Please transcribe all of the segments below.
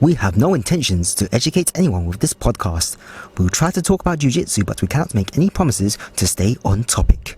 We have no intentions to educate anyone with this podcast. We will try to talk about Jiu Jitsu, but we cannot make any promises to stay on topic.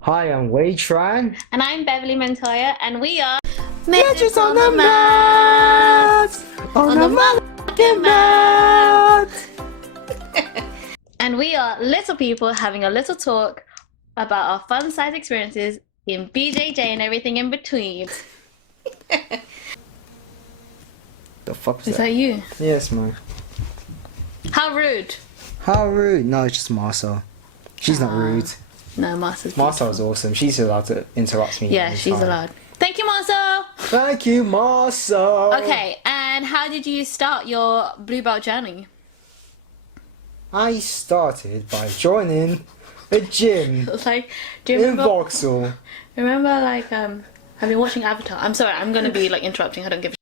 Hi, I'm Wing Chun. And I'm Beverly Montoya, and we are Midgets on the mat! On the motherfucking mat! And we are little people having a little talk about our fun size experiences in BJJ and everything in between. The fuck was Is that you? Yes, man. How rude. How rude? No, it's just Marcel. She's not rude. No, Marcel's Marcel's awesome. She's allowed to interrupt me. Yeah, she's allowed. Thank you, Marcel. Thank you, Marcel. Okay, and how did you start your blue belt journey? I started by joining a gym Like, do you in remember? Vauxhall. Remember, like, have been watching Avatar? I'm sorry, I'm gonna be like interrupting. I don't give a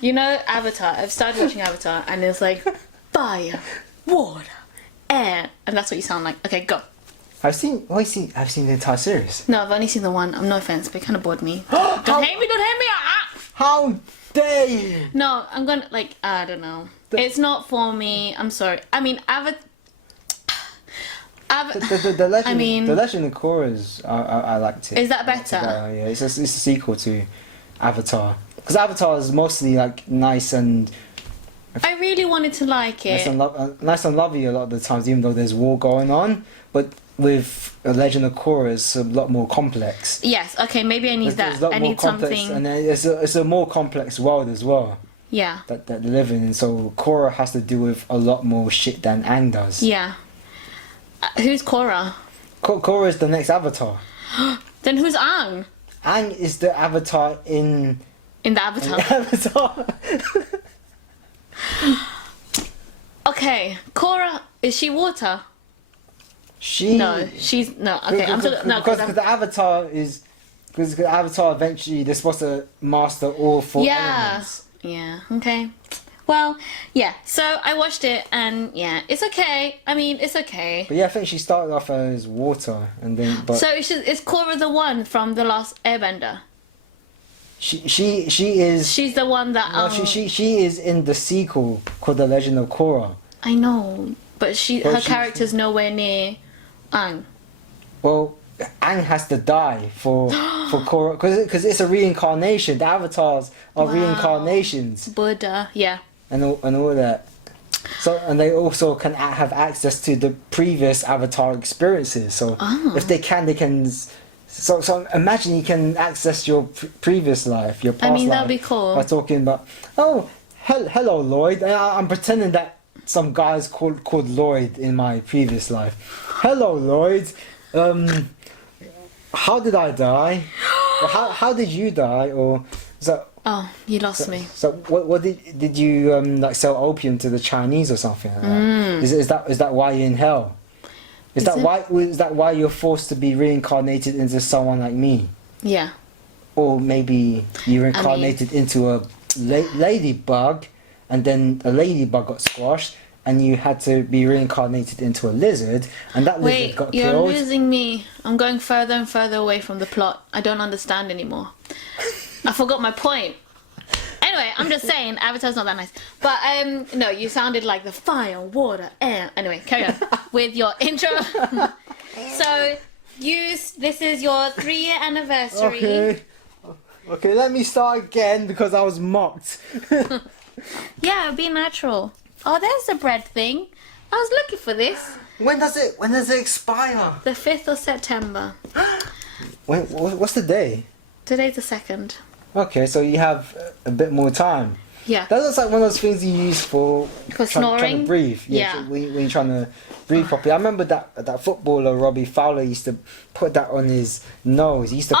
You know Avatar. I've started watching Avatar, and it's like fire, water, air, and that's what you sound like. Okay, go. I've seen the entire series. No, I've only seen the one. I'm no offense, but it kind of bored me. Don't hate me! Don't hate me! Ah! How dare you! No, I'm gonna I don't know. It's not for me. I'm sorry. I mean, The legend. I mean, the Legend of Korra I liked it. Is that better? Yeah, it's a sequel to Avatar. Because Avatar is mostly like nice and I really wanted to like it. nice and lovely a lot of the times, even though there's war going on. But with a Legend of Korra, it's a lot more complex. Yes. Okay. Maybe I need There's that. a lot I more need complex, something. and then it's a more complex world as well. Yeah. That they live in, and so Korra has to deal with a lot more shit than Aang does. Yeah. Who's Korra? Korra is the next Avatar. Then who's Aang? Aang is the Avatar in The Avatar. Avatar. Okay, Korra, is she water? No, she's no. Okay, I'm talking no because the Avatar is because the Avatar eventually they're supposed to master all four elements. Yeah. Okay. Well, yeah. So I watched it, and yeah, it's okay. I mean, it's okay. But yeah, I think she started off as water, and then So is Korra the one from the last Airbender? she is. She's the one that. No, she is in the sequel called The Legend of Korra. I know, but her character's nowhere near Aang. Well, Aang has to die for Korra because it's a reincarnation. The avatars are reincarnations. Buddha, yeah. And all that. So and they also can have access to the previous avatar experiences. So if they can. So imagine you can access your previous life, your past life. I mean, that'd be cool. By talking about, hello Lloyd. I'm pretending that some guy's called Lloyd in my previous life. Hello Lloyd. How did I die? Or how did you die? Or so. Oh, you lost me. So what did you like sell opium to the Chinese or something like that? Is that why you're in hell? Is that why you're forced to be reincarnated into someone like me? Yeah. Or maybe you reincarnated into a ladybug, and then a ladybug got squashed, and you had to be reincarnated into a lizard, and that lizard got killed. You're losing me. I'm going further and further away from the plot. I don't understand anymore. I forgot my point. Anyway, I'm just saying, Avatar's not that nice. But, no, you sounded like the fire, water, air. Anyway, carry on with your intro. So, this is your 3-year anniversary. Okay, let me start again because I was mocked. Yeah, be natural. Oh, there's the bread thing. I was looking for this. When does it expire? The 5th of September. What's the day? Today's the 2nd. Okay, so you have a bit more time. Yeah. That looks like one of those things you use for snoring? trying to breathe. Yeah. When you're trying to breathe properly. I remember that footballer Robbie Fowler used to put that on his nose. He used to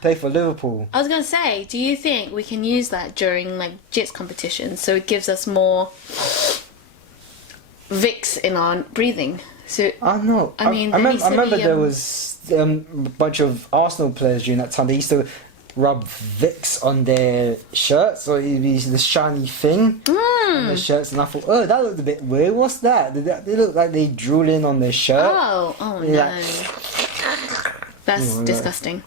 play for Liverpool. I was going to say, do you think we can use that during like jits competitions so it gives us more Vicks in our breathing? So I know. I remember there was a bunch of Arsenal players during that time. They used to rub Vicks on their shirts, or it'd be this shiny thing on their shirts, and I thought, oh, that looked a bit weird. What's that? They look like they drool in on their shirt. Oh no. That's disgusting.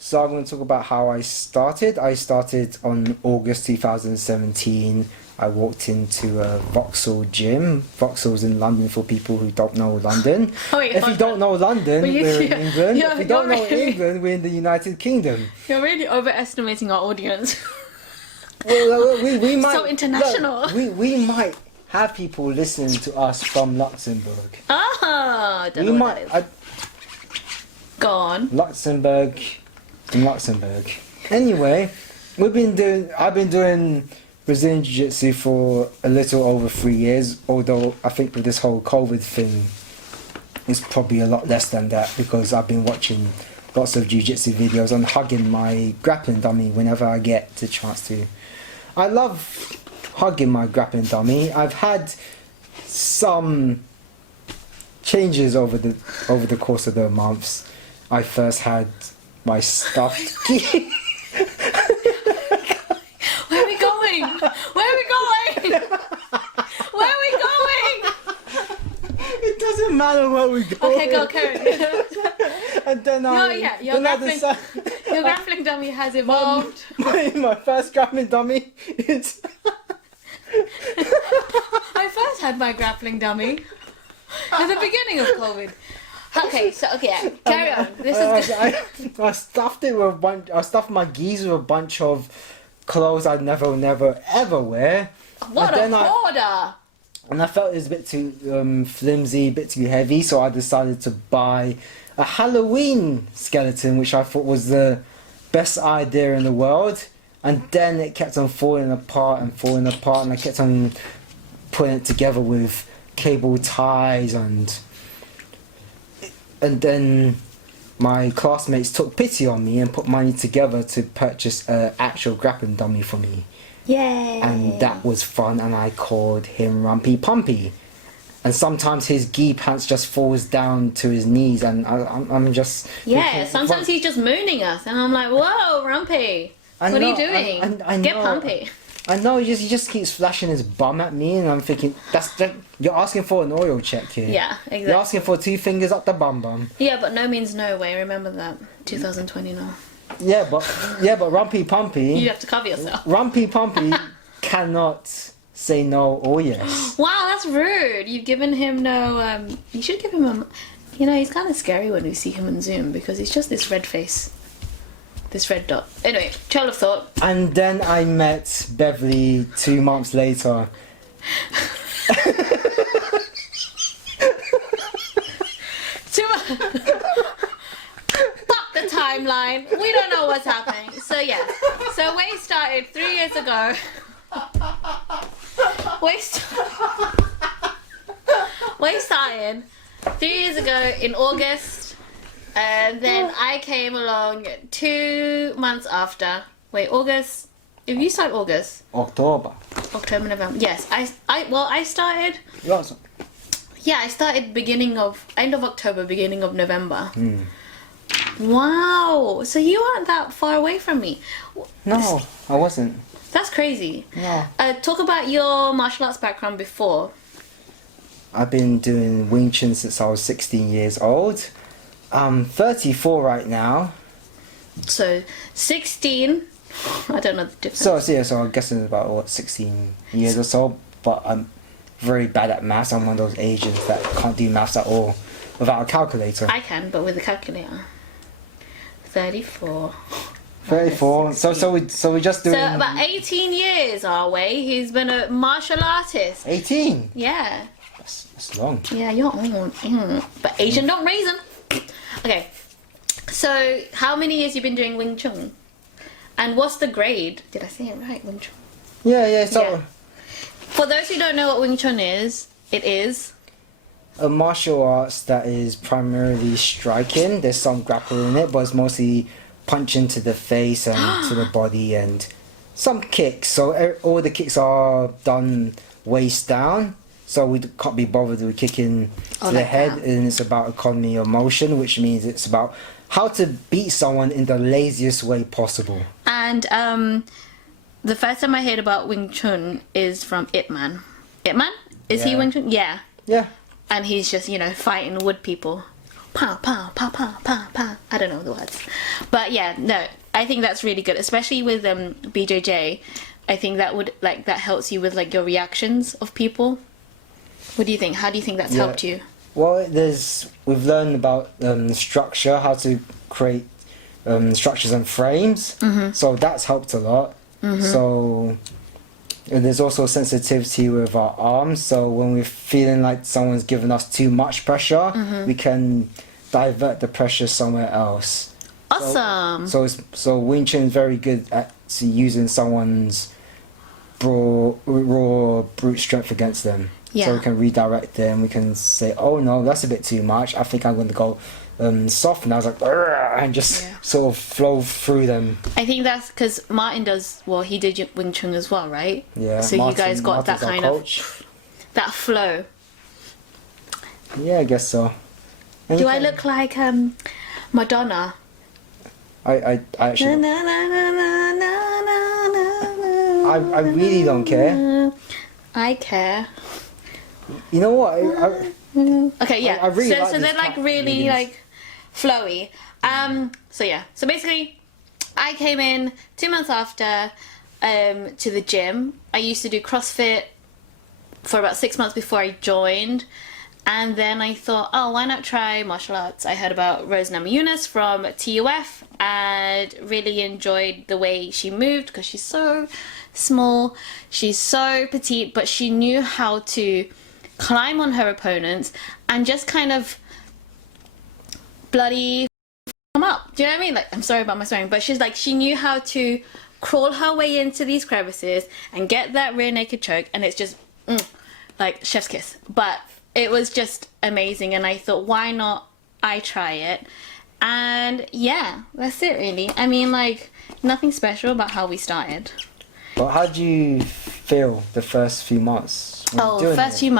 So I'm going to talk about how I started. I started on August 2017. I walked into a Vauxhall gym. Vauxhall's in London for people who don't know London. Oh, wait, if you don't know London, we're in England. If you don't know England, we're in the United Kingdom. You're really overestimating our audience. Well, we might... So international. Look, we might have people listening to us from Luxembourg. Ah, don't know what that is. Go on. Luxembourg. Anyway, I've been doing Brazilian Jiu Jitsu for a little over 3 years, although I think with this whole COVID thing, it's probably a lot less than that because I've been watching lots of Jiu Jitsu videos and hugging my grappling dummy whenever I get the chance to. I love hugging my grappling dummy. I've had some changes over the course of the months. I first had my stuffed key. Where are we going? Where are we going? Where are we going? It doesn't matter where we go. Okay, go, Karen. And then Your grappling dummy has evolved. My first grappling dummy is... I first had my grappling dummy at the beginning of COVID. Okay, so carry on. This is good. I stuffed it with I stuffed my geese with a bunch of clothes I'd never ever wear. What a hoarder! And I felt it was a bit too flimsy, a bit too heavy, so I decided to buy a Halloween skeleton, which I thought was the best idea in the world. And then it kept on falling apart, and I kept on putting it together with cable ties, and then my classmates took pity on me and put money together to purchase an actual grappling dummy for me. Yay! And that was fun, and I called him Rumpy Pumpy. And sometimes his gi pants just falls down to his knees, and I'm just... Yeah, sometimes he's just mooning us, and I'm like, whoa, Rumpy, what are you doing? I Get know, pumpy. I know, he just keeps flashing his bum at me, and I'm thinking, you're asking for an oil check here. Yeah, exactly. You're asking for 2 fingers up the bum. Yeah, but no means no way, remember that. 2020 now. Yeah, but Rumpy Pumpy... You have to cover yourself. Rumpy Pumpy cannot say no or yes. Wow, that's rude. You've given him no... you should give him a... You know, he's kind of scary when we see him on Zoom because he's just this red face. This red dot. Anyway, trail of thought. And then I met Beverly 2 months later. Fuck the timeline. We don't know what's happening. So yeah. So we started 3 years ago. We started 3 years ago in August. And then I came along 2 months after. Wait, August? If you start August? October, November. Yes, I started. Yes. Yeah, I started end of October, beginning of November. Wow, so you aren't that far away from me. No, I wasn't. That's crazy. No. Talk about your martial arts background before. I've been doing Wing Chun since I was 16 years old. I'm 34 right now. So 16. I don't know the difference. So I'm guessing it's about 16 years or so. But I'm very bad at maths. I'm one of those Asians that can't do maths at all without a calculator. I can, but with a calculator. 34. 34. So we just doing. So about 18 years are we? He's been a martial artist. 18. Yeah. That's long. Yeah, you're old. But Asian don't reason. Okay. So how many years you been doing Wing Chun? And what's the grade? Did I say it right? Wing Chun. Yeah. So Yeah. For those who don't know what Wing Chun is, it is a martial arts that is primarily striking. There's some grappling in it, but it's mostly punching to the face and to the body and some kicks. So all the kicks are done waist down. So we can't be bothered with kicking to the head. That. And it's about economy of motion, which means it's about how to beat someone in the laziest way possible. And the first time I heard about Wing Chun is from Ip Man. Ip Man? Is he Wing Chun? Yeah. Yeah. And he's just, fighting wood people. pow, pow, pow, pow, pow, pow. I don't know the words. But yeah, no, I think that's really good, especially with BJJ. I think that would, like, that helps you with, like, your reactions of people. What do you think? How do you think that's helped you? Well, we've learned about structure, how to create structures and frames. So that's helped a lot. So there's also sensitivity with our arms. So when we're feeling like someone's giving us too much pressure, we can divert the pressure somewhere else. Awesome. So Wing Chun is very good at using someone's raw brute strength against them. Yeah. So we can redirect them. We can say, "Oh no, that's a bit too much. I think I'm going to go soft." And I was like, "Argh," and just sort of flow through them. I think that's because Martin does. Well, he did Wing Chun as well, right? Yeah. So you guys got that kind of that flow. Yeah, I guess so. Do I look like Madonna? I actually. I really don't care. I care. You know what? Okay, yeah. I really like so they're like really mediums. like flowy. So yeah. So basically, I came in 2 months after to the gym. I used to do CrossFit for about 6 months before I joined. And then I thought, oh, why not try martial arts? I heard about Rose Namajunas from TUF and really enjoyed the way she moved because she's so small, she's so petite, but she knew how to climb on her opponents and just kind of bloody come up. Do you know what I mean? Like, I'm sorry about my swearing, but she's like, she knew how to crawl her way into these crevices and get that rear naked choke, and it's just like chef's kiss. But it was just amazing, and I thought, why not I try it? And yeah, that's it really. I mean, like, nothing special about how we started. Well, how do you feel the first few months? First few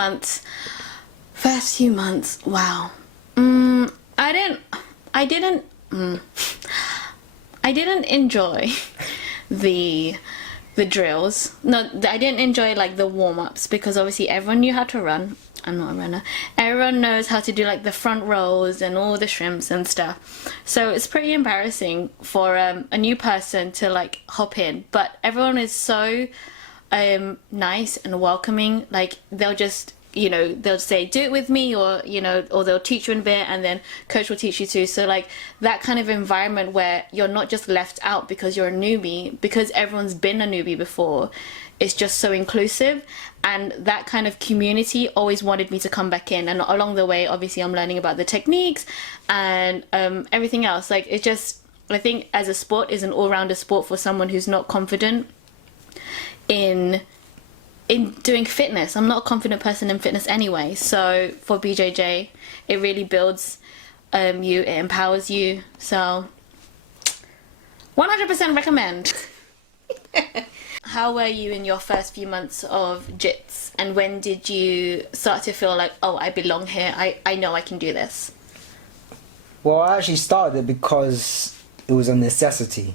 months. Wow. I didn't enjoy the drills. No, I didn't enjoy like the warm-ups because obviously everyone knew how to run. I'm not a runner. Everyone knows how to do like the front rows and all the shrimps and stuff. So it's pretty embarrassing for a new person to like hop in. But everyone is so nice and welcoming. Like they'll just, you know, they'll say, do it with me, or, you know, or they'll teach you in a bit and then coach will teach you too. So like that kind of environment where you're not just left out because you're a newbie, because everyone's been a newbie before. It's just so inclusive, and that kind of community always wanted me to come back in. And along the way, obviously, I'm learning about the techniques and everything else. Like, it just, I think as a sport, is an all-rounder sport for someone who's not confident in doing fitness. I'm not a confident person in fitness anyway. So for BJJ, it really builds you, it empowers you. So 100% recommend. How were you in your first few months of jits, and when did you start to feel like, oh, I belong here, I know I can do this? Well, I actually started it because it was a necessity.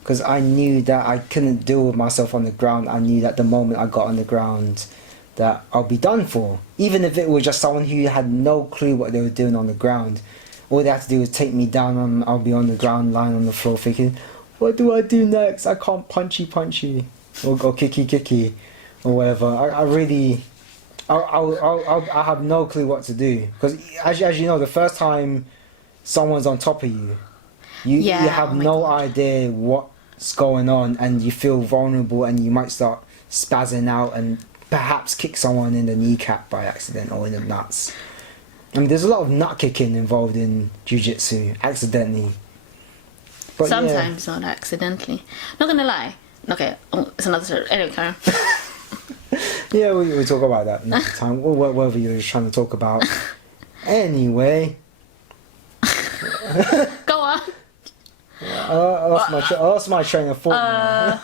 Because I knew that I couldn't deal with myself on the ground. I knew that the moment I got on the ground that I'll be done for. Even if it was just someone who had no clue what they were doing on the ground. All they had to do was take me down and I'll be on the ground lying on the floor thinking, what do I do next? I can't punchy or kicky or whatever. I really, I have no clue what to do. Because as you know, the first time someone's on top of you, you have no idea what's going on, and you feel vulnerable, and you might start spazzing out and perhaps kick someone in the kneecap by accident or in the nuts. I mean, there's a lot of nut kicking involved in jiu-jitsu, accidentally. But sometimes not accidentally. Not gonna lie. Okay, it's another story. Anyway, Karen. Yeah, we'll talk about that another time. Or whatever you're just trying to talk about. Anyway. Go on. I lost my train of thought now.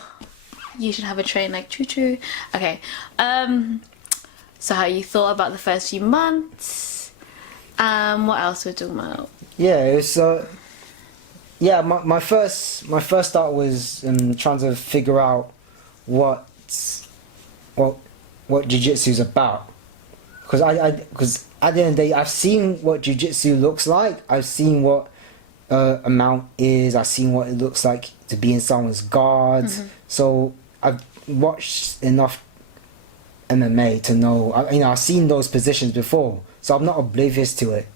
You should have a train like choo-choo. Okay. So how you thought about the first few months? What else we're talking about? Yeah, it's my first start was trying to figure out what jiu-jitsu is about. because at the end of the day, I've seen what jiu-jitsu looks like. I've seen what a mount is. I've seen what it looks like to be in someone's guards. So I've watched enough MMA to know. I've seen those positions before, so I'm not oblivious to it.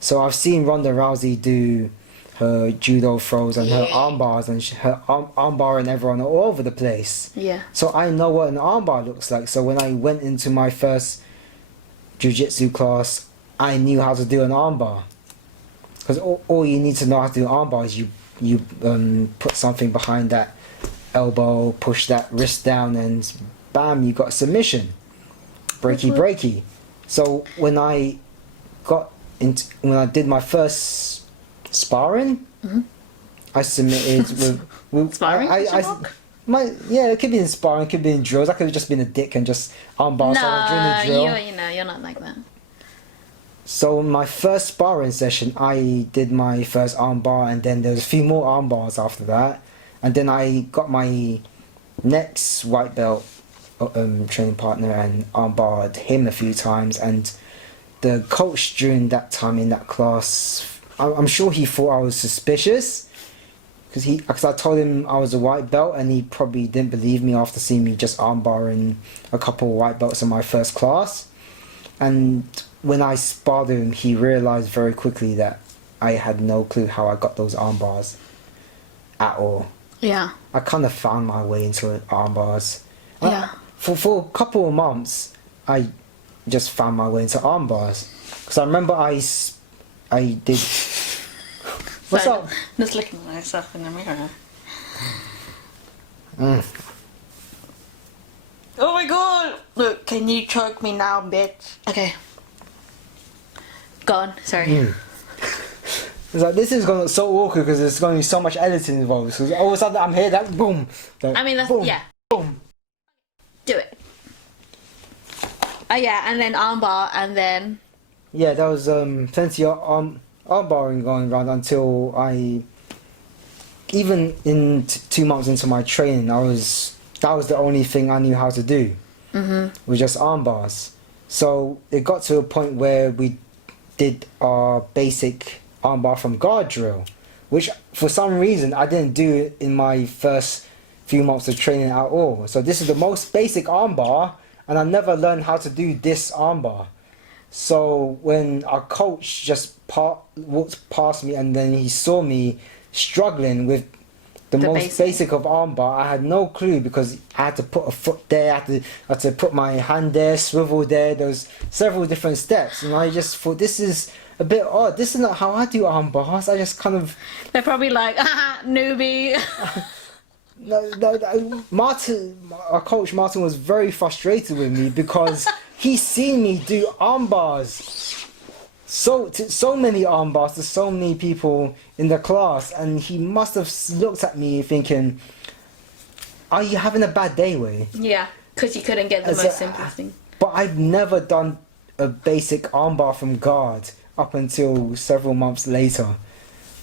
So I've seen Ronda Rousey do her judo throws and her arm bars, and her arm bar and everyone all over the place. Yeah. So I know what an armbar looks like. So when I went into my first jiu-jitsu class, I knew how to do an armbar. Because all you need to know how to do an armbar is you put something behind that elbow, push that wrist down, and bam, you got a submission. Breaky. So when I did my first sparring, I submitted with Sparring? It could be in sparring, it could be in drills. I could have just been a dick and just armbar someone during the drill. You're not like that. So in my first sparring session, I did my first armbar, and then there was a few more armbars after that, and then I got my next white belt training partner and armbarred him a few times, and the coach during that time in that class, I'm sure he thought I was suspicious, because I told him I was a white belt, and he probably didn't believe me after seeing me just armbarring a couple of white belts in my first class. And when I sparred him, he realized very quickly that I had no clue how I got those arm bars at all. Yeah. I kind of found my way into arm bars. Yeah. For a couple of months, I just found my way into arm bars. Because I remember I did... What's Sorry, up? Just looking at myself in the mirror. Oh my god! Look, can you choke me now, bitch? Okay. Go on, sorry. It's like, this is going to look so awkward because there's going to be so much editing involved. So all of a sudden I'm here, that boom. I mean, that's, boom, yeah. Boom. Do it. Oh yeah, and then armbar, and then... Yeah, there was plenty of armbarring going around until even in 2 months into my training, that was the only thing I knew how to do. Was just arm bars. So it got to a point where we did our basic armbar from guard drill, which for some reason I didn't do in my first few months of training at all. So this is the most basic armbar, and I never learned how to do this armbar. So when our coach just walked past me, and then he saw me struggling with the most basic of armbar, I had no clue, because I had to put a foot there, I had to put my hand there, swivel there. There was several different steps, and I just thought, this is a bit odd. This is not how I do arm bars. I just kind of... They're probably like, ah, newbie. No, Martin, our coach Martin, was very frustrated with me because he's seen me do arm bars. So many arm bars to so many people in the class, and he must have looked at me thinking, are you having a bad day, Wei? Yeah, because you couldn't get the most simplest thing. But I've never done a basic armbar from guard up until several months later.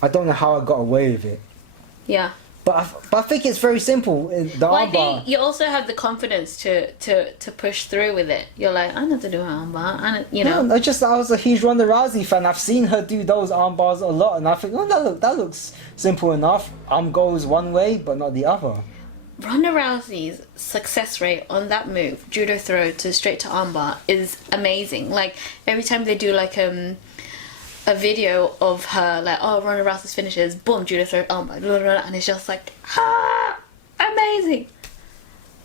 I don't know how I got away with it. Yeah. But I think it's very simple. The I armbar. think you also have the confidence to push through with it. You're like, I know to do an armbar, No, I was a huge Ronda Rousey fan. I've seen her do those arm bars a lot, and I think, oh, that looks simple enough. Arm goes one way, but not the other. Ronda Rousey's success rate on that move, judo throw to straight to armbar, is amazing. Like every time they do like a video of her, like, oh, Ronda Rousey's finishes, boom, judo throw, armbar, blah, blah, blah, and it's just like, amazing.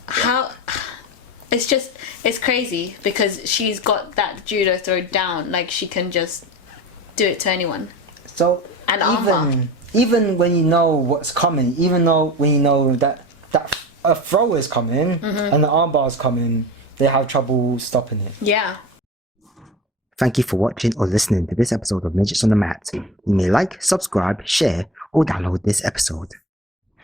How it's crazy because she's got that judo throw down, like she can just do it to anyone. So and even when you know what's coming, even though when you know that a throw is coming and the armbar is coming, they have trouble stopping it. Yeah. Thank you for watching or listening to this episode of Midgets on the Mat. You may like, subscribe, share, or download this episode.